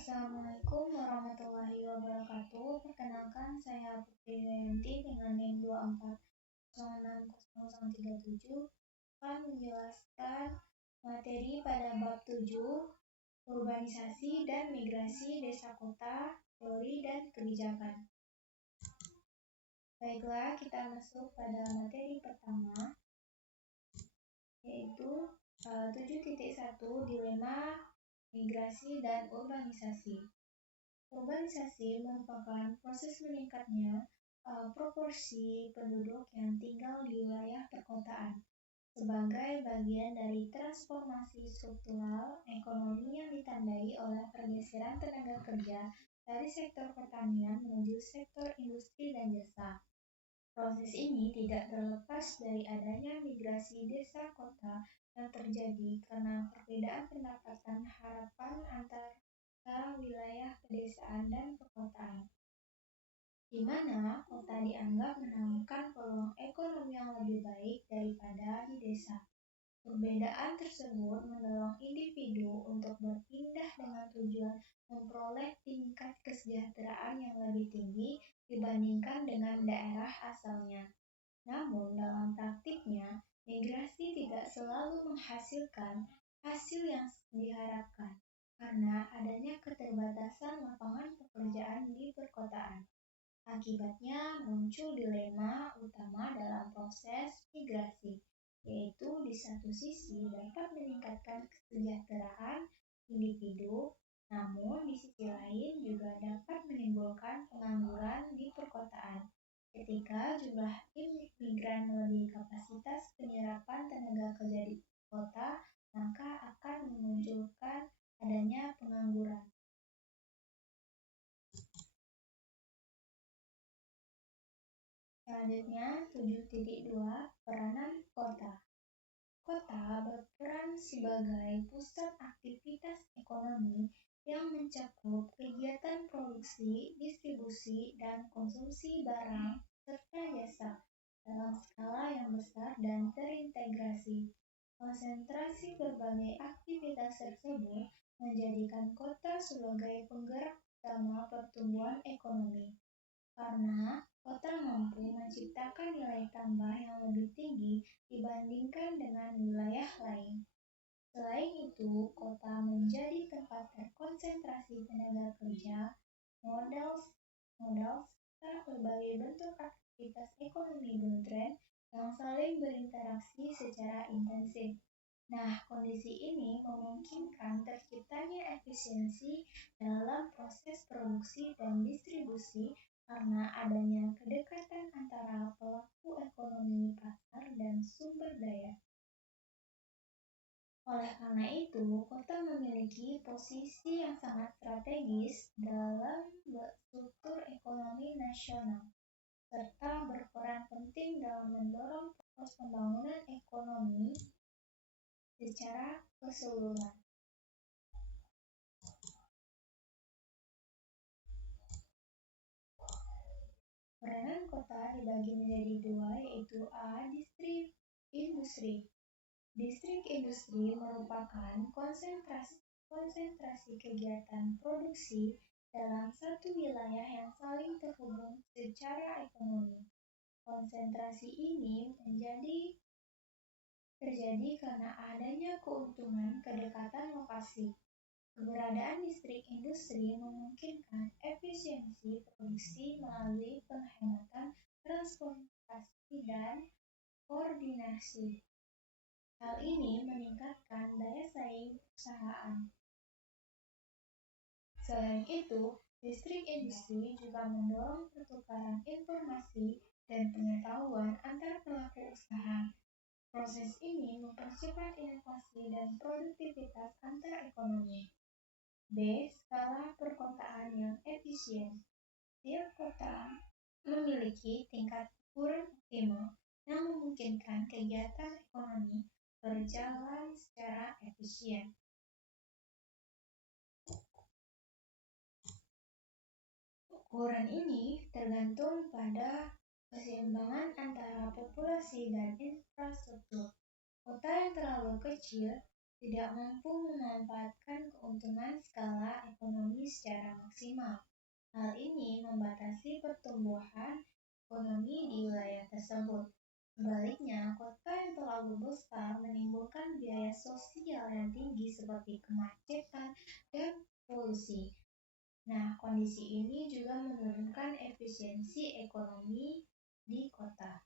Assalamualaikum warahmatullahi wabarakatuh. Perkenalkan, saya Putri Dayanti dengan NIM 24060037 akan menjelaskan materi pada bab 7, urbanisasi dan migrasi desa kota, teori dan kebijakan. Baiklah, kita masuk pada materi pertama, yaitu 7.1 Dilema Migrasi dan Urbanisasi. Urbanisasi merupakan proses meningkatnya proporsi penduduk yang tinggal di wilayah perkotaan sebagai bagian dari transformasi struktural ekonomi yang ditandai oleh pergeseran tenaga kerja dari sektor pertanian menuju sektor industri dan jasa. Proses ini tidak terlepas dari adanya migrasi desa kota yang terjadi karena perbedaan pendapatan harapan antara wilayah pedesaan dan perkotaan, di mana kota dianggap menawarkan peluang ekonomi yang lebih baik daripada di desa. Perbedaan tersebut mendorong individu untuk berpindah dengan tujuan memperoleh tingkat kesejahteraan yang lebih tinggi dibandingkan dengan daerah asalnya. Namun dalam praktiknya, migrasi tidak selalu menghasilkan hasil yang diharapkan karena adanya keterbatasan lapangan pekerjaan di perkotaan. Akibatnya muncul dilema utama dalam proses migrasi, yaitu di satu sisi dapat meningkatkan kesejahteraan individu, namun di sisi lain juga dapat menimbulkan pengangguran di perkotaan. Ketika jumlah imigran melebihi kapasitas penyerapan tenaga kerja di kota, maka akan memunculkan adanya pengangguran. Selanjutnya, 7.2 Peranan kota. Kota berperan sebagai pusat aktivitas ekonomi yang mencakup kegiatan produksi, distribusi, dan konsumsi barang serta jasa dalam skala yang besar dan terintegrasi. Konsentrasi berbagai aktivitas tersebut menjadikan kota sebagai penggerak utama pertumbuhan ekonomi, karena kota mampu menciptakan nilai tambah yang lebih tinggi dibandingkan dengan wilayah lain. Selain itu, kota menjadi tempat terkonsentrasi tenaga kerja, modal, serta berbagai bentuk aktivitas ekonomi buntren yang saling berinteraksi secara intensif. Nah, kondisi ini memungkinkan terciptanya efisiensi dalam proses produksi dan distribusi karena adanya kedekatan antara pelaku ekonomi pasar dan sumber daya. Oleh karena itu, kota memiliki posisi yang sangat strategis dalam struktur ekonomi nasional, serta berperan penting dalam mendorong proses pembangunan ekonomi secara keseluruhan. Peranan kota dibagi menjadi dua, yaitu A. Distrik industri. Distrik industri merupakan konsentrasi kegiatan produksi dalam satu wilayah yang saling terhubung secara ekonomi. Konsentrasi ini terjadi karena adanya keuntungan kedekatan lokasi. Keberadaan distrik industri memungkinkan efisiensi produksi melalui penghematan transportasi dan koordinasi. Hal ini meningkatkan daya saing perusahaan. Selain itu, distrik industri juga mendorong pertukaran informasi dan pengetahuan antar pelaku usaha. Proses ini mempercepat inovasi dan produktivitas antar ekonomi. B. Skala perkotaan yang efisien. Setiap kota memiliki tingkat ukuran optimal yang memungkinkan kegiatan ekonomi berjalan secara efisien. Ukuran ini tergantung pada keseimbangan antara populasi dan infrastruktur. Kota yang terlalu kecil tidak mampu memanfaatkan keuntungan skala ekonomi secara maksimal. Hal ini membatasi pertumbuhan ekonomi di wilayah tersebut. Sebaliknya, kota yang terlalu besar menimbulkan biaya sosial yang tinggi seperti kemacetan dan polusi. Nah, kondisi ini juga menurunkan efisiensi ekonomi di kota.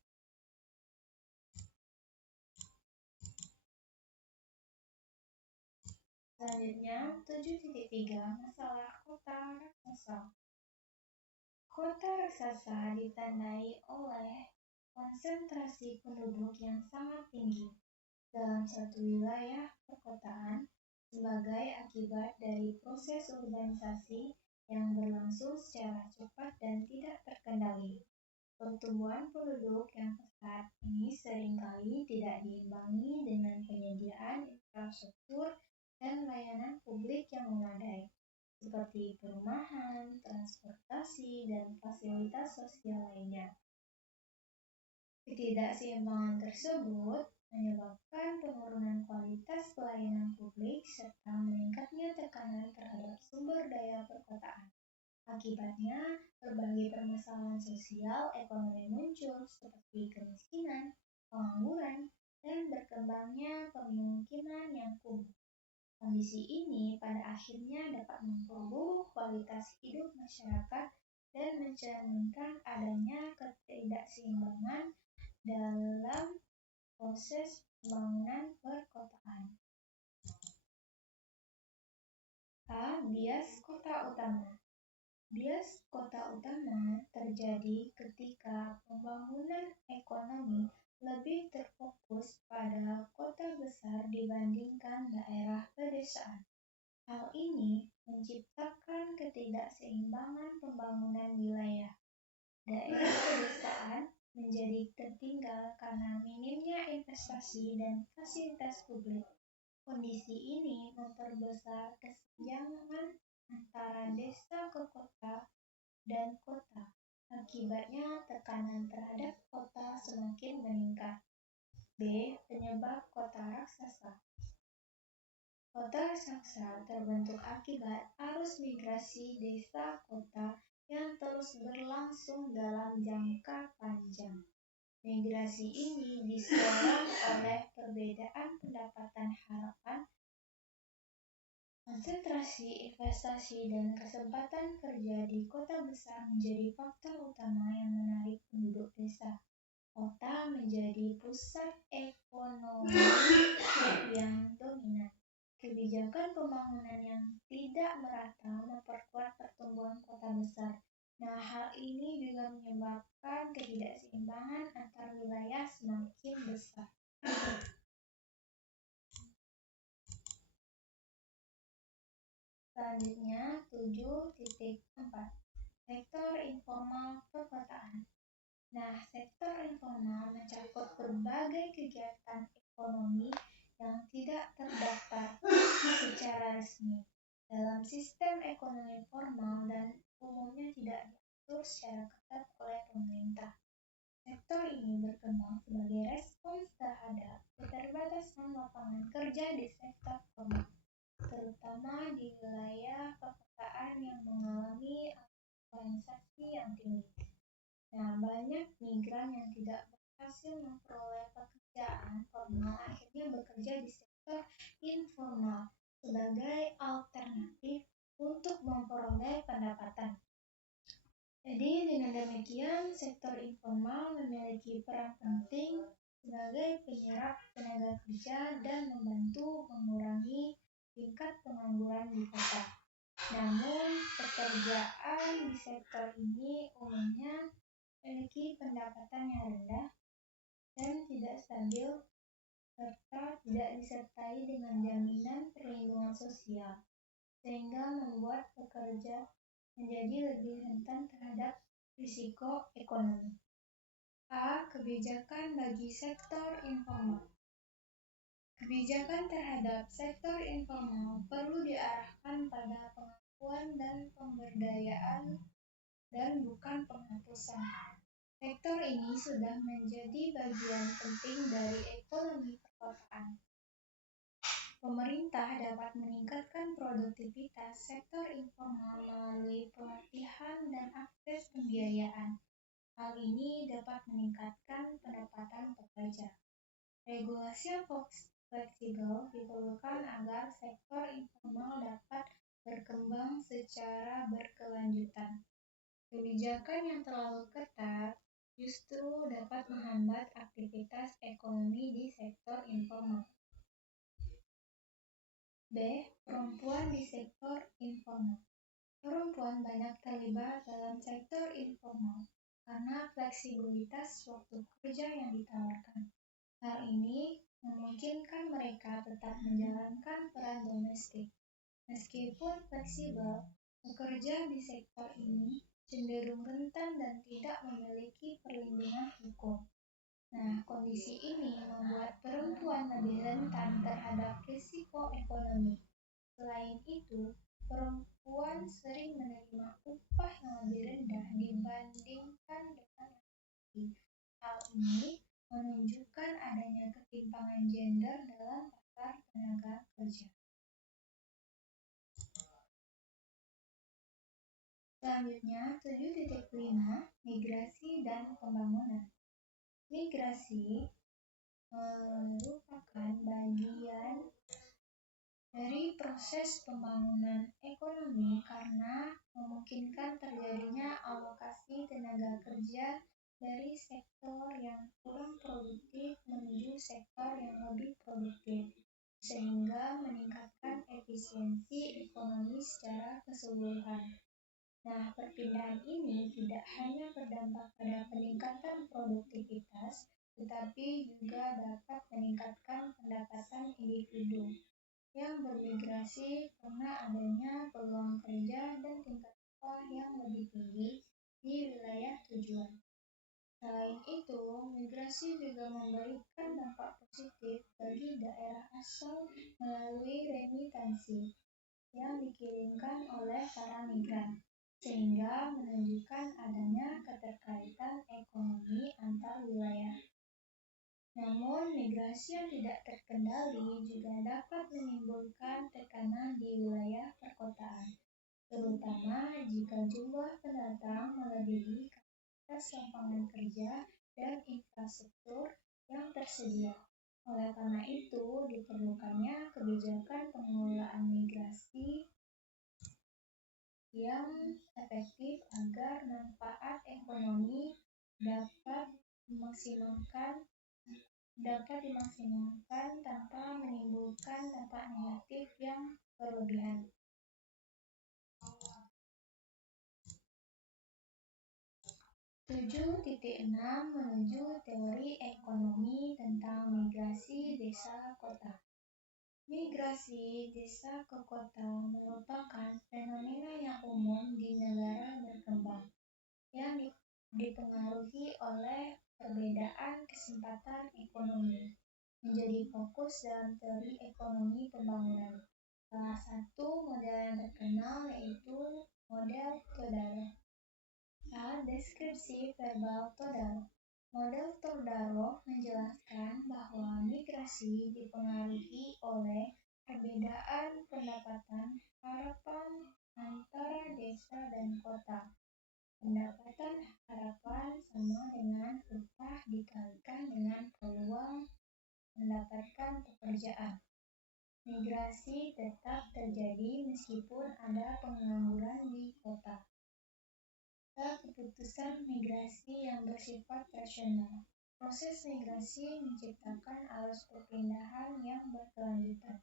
Selanjutnya, 7.3 masalah kota raksasa. Kota raksasa ditandai oleh konsentrasi penduduk yang sangat tinggi dalam satu wilayah perkotaan sebagai akibat dari proses urbanisasi yang berlangsung secara cepat dan tidak terkendali. Pertumbuhan penduduk yang pesat ini seringkali tidak diimbangi dengan penyediaan infrastruktur dan layanan publik yang memadai, seperti perumahan, transportasi, dan fasilitas sosial lainnya. Ketidakseimbangan tersebut menyebabkan penurunan kualitas pelayanan publik serta meningkatnya tekanan terhadap sumber daya perkotaan. Akibatnya, berbagai permasalahan sosial ekonomi muncul seperti kemiskinan, pengangguran, dan berkembangnya pemukiman yang kumuh. Kondisi ini pada akhirnya dapat memperburuk kualitas hidup masyarakat dan mencerminkan adanya ketidakseimbangan dalam proses pembangunan perkotaan. A. Bias kota utama. Bias kota utama terjadi ketika pembangunan ekonomi lebih terfokus pada kota besar dibandingkan daerah pedesaan. Hal ini menciptakan ketidakseimbangan pembangunan wilayah. Daerah pedesaan menjadi tertinggal karena minimnya investasi dan fasilitas publik. Kondisi ini memperbesar kesenjangan antara desa ke kota dan kota. Akibatnya, tekanan terhadap kota semakin meningkat. B. Penyebab kota raksasa. Kota raksasa terbentuk akibat arus migrasi desa-kota yang terus berlangsung dalam jangka panjang. Migrasi ini disorong oleh perbedaan pendapatan harapan, konsentrasi investasi dan kesempatan kerja di kota besar menjadi faktor utama yang menarik penduduk desa. Kota menjadi pusat ekonomi yang dominan. Kebijakan pembangunan yang tidak merata memperkuat pertumbuhan kota besar. Nah, hal ini juga menyebabkan ketidakseimbangan antar wilayah semakin besar. Selanjutnya, 7.4 sektor informal perkotaan. Nah, sektor informal mencakup berbagai kegiatan ekonomi yang tidak terdaftar secara resmi dalam sistem ekonomi formal dan umumnya tidak diatur secara ketat oleh pemerintah. Sektor ini berkembang sebagai respons terhadap keterbatasan lapangan kerja di sektor formal, terutama di wilayah perkotaan yang mengalami urbanisasi yang tinggi. Nah, banyak migran yang tidak berhasil memperoleh pekerjaan formal akhirnya bekerja di sektor informal sebagai alternatif untuk memperoleh pendapatan. Jadi, dengan demikian, sektor informal memiliki peran penting sebagai penyerap tenaga kerja dan membantu mengurangi tingkat pengangguran di kota. Namun, pekerjaan di sektor ini umumnya memiliki pendapatan yang rendah dan tidak stabil serta tidak disertai dengan jaminan perlindungan sosial, sehingga membuat pekerja menjadi lebih rentan terhadap risiko ekonomi. A. Kebijakan bagi sektor informal. Kebijakan terhadap sektor informal perlu diarahkan pada pengakuan dan pemberdayaan dan bukan penghapusan. Sektor ini sudah menjadi bagian penting dari ekonomi perkotaan. Pemerintah dapat meningkatkan produktivitas sektor informal melalui pelatihan dan akses pembiayaan. Hal ini dapat meningkatkan pendapatan pekerja. Regulasi yang fleksibel diperlukan agar sektor informal dapat berkembang secara berkelanjutan. Kebijakan yang terlalu ketat justru dapat menghambat aktivitas ekonomi di sektor informal. B. Perempuan di sektor informal. Perempuan banyak terlibat dalam sektor informal karena fleksibilitas waktu kerja yang ditawarkan. Hal ini memungkinkan mereka tetap menjalankan peran domestik. Meskipun fleksibel, pekerja di sektor ini cenderung rentan dan tidak memiliki perlindungan hukum. Nah, kondisi ini membuat perempuan lebih rentan terhadap risiko ekonomi. Selain itu, perempuan sering menerima upah yang lebih rendah dibandingkan dengan laki-laki. Hal ini menunjukkan adanya ketimpangan gender dalam pasar tenaga kerja. Selanjutnya, 7.5 Migrasi dan pembangunan. Migrasi merupakan bagian dari proses pembangunan ekonomi karena memungkinkan terjadinya alokasi tenaga kerja dari sektor yang kurang produktif menuju sektor yang lebih produktif, sehingga meningkatkan efisiensi ekonomi secara keseluruhan. Nah, perpindahan ini tidak hanya berdampak pada peningkatan produktivitas, tetapi juga dapat meningkatkan pendapatan individu yang bermigrasi karena adanya peluang kerja dan tingkat upah yang lebih tinggi di wilayah tujuan. Selain itu, migrasi juga memberikan dampak positif bagi daerah asal melalui remitansi yang dikirimkan oleh para migran, sehingga menunjukkan adanya keterkaitan ekonomi antar wilayah. Namun, migrasi yang tidak terkendali juga dapat menimbulkan tekanan di wilayah perkotaan, terutama jika jumlah pendatang melebihi kapasitas lapangan kerja dan infrastruktur yang tersedia. Oleh karena itu, diperlukannya kebijakan pengelolaan migrasi yang efektif agar manfaat ekonomi dapat dimaksimalkan tanpa menimbulkan dampak negatif yang berlebihan. 7.6 Menuju teori ekonomi tentang migrasi desa kota. Migrasi desa ke kota merupakan fenomena yang umum di negara berkembang, yang dipengaruhi oleh perbedaan kesempatan ekonomi, menjadi fokus dalam teori ekonomi pembangunan. Salah satu model yang terkenal yaitu model Todaro. A. Deskripsi verbal Todaro. Model Todaro menjelaskan bahwa migrasi dipengaruhi oleh perbedaan pendapatan harapan antara desa dan kota. Pendapatan harapan sama dengan upah dikalikan dengan peluang mendapatkan pekerjaan. Migrasi tetap terjadi meskipun ada pengangguran di kota. Keputusan migrasi yang bersifat rasional. Proses migrasi menciptakan arus perpindahan yang berkelanjutan.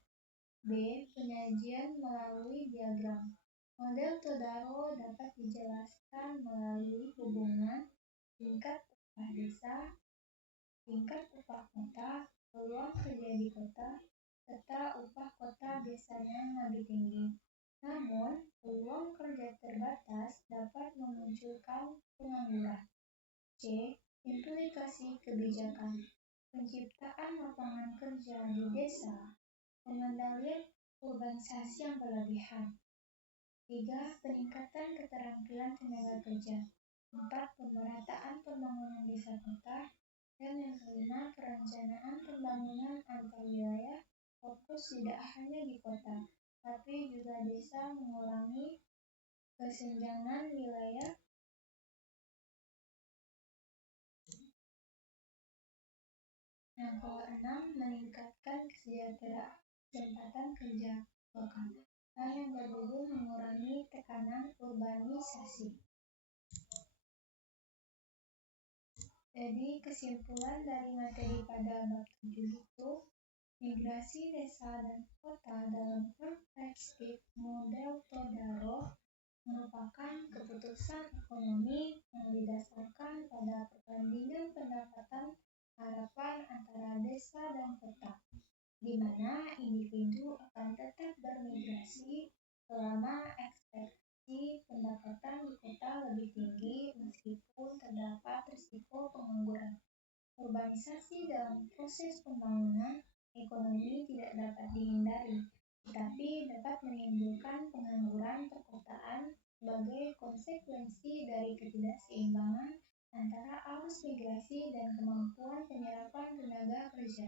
B. Penyajian melalui diagram. Model Todaro dapat dijelaskan melalui hubungan tingkat upah desa, tingkat upah kota, peluang kerja di kota, serta upah kota biasanya lebih tinggi. Namun, peluang kerja terbatas dapat memunculkan pengangguran. C. Implikasi kebijakan. Penciptaan lapangan kerja di desa, pengendalian urbanisasi yang berlebihan. 3. Peningkatan keterampilan tenaga kerja. 4. Pemerataan pembangunan desa kota. Dan yang kelima, perencanaan pembangunan antar wilayah fokus tidak hanya di kota, tapi juga desa mengurangi kesenjangan wilayah. Yang keenam, meningkatkan kesejahteraan kesempatan kerja lokal. Yang ketujuh, mengurangi tekanan urbanisasi. Jadi kesimpulan dari materi pada bab 7 itu, migrasi desa dan kota dalam perspektif model Todaro merupakan keputusan ekonomi yang didasarkan pada perbandingan pendapatan harapan antara desa dan kota, di mana individu akan tetap bermigrasi selama ekspektasi pendapatan di kota lebih tinggi meskipun terdapat risiko pengangguran. Urbanisasi dalam proses pembangunan ekonomi tidak dapat dihindari, tetapi dapat menimbulkan pengangguran perkotaan sebagai konsekuensi dari ketidakseimbangan antara arus migrasi dan kemampuan penyerapan tenaga kerja.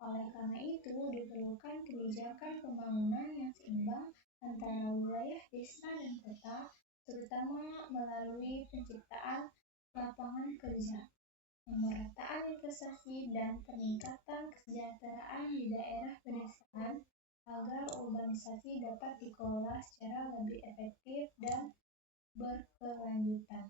Oleh karena itu, diperlukan kebijakan pembangunan yang seimbang antara wilayah desa dan kota, terutama melalui penciptaan lapangan kerja, pemerataan investasi, dan peningkatan kesejahteraan di daerah pedesaan agar urbanisasi dapat dikelola secara lebih efektif dan berkelanjutan.